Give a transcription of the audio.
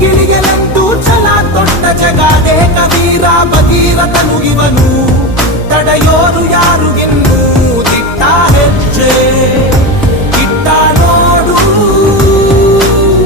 ಬದಿಗಿಳಿಯಲೆಂದು ಛಲ ತೊಟ್ಟ ಜಗಾದೆ ಕಬೀರ ಭಗೀರಥನು ಇವನು, ತಡೆಯೋರು ಯಾರು ಇನ್ನೂ ದಿಟ್ಟ ಹೆಜ್ಜೆ.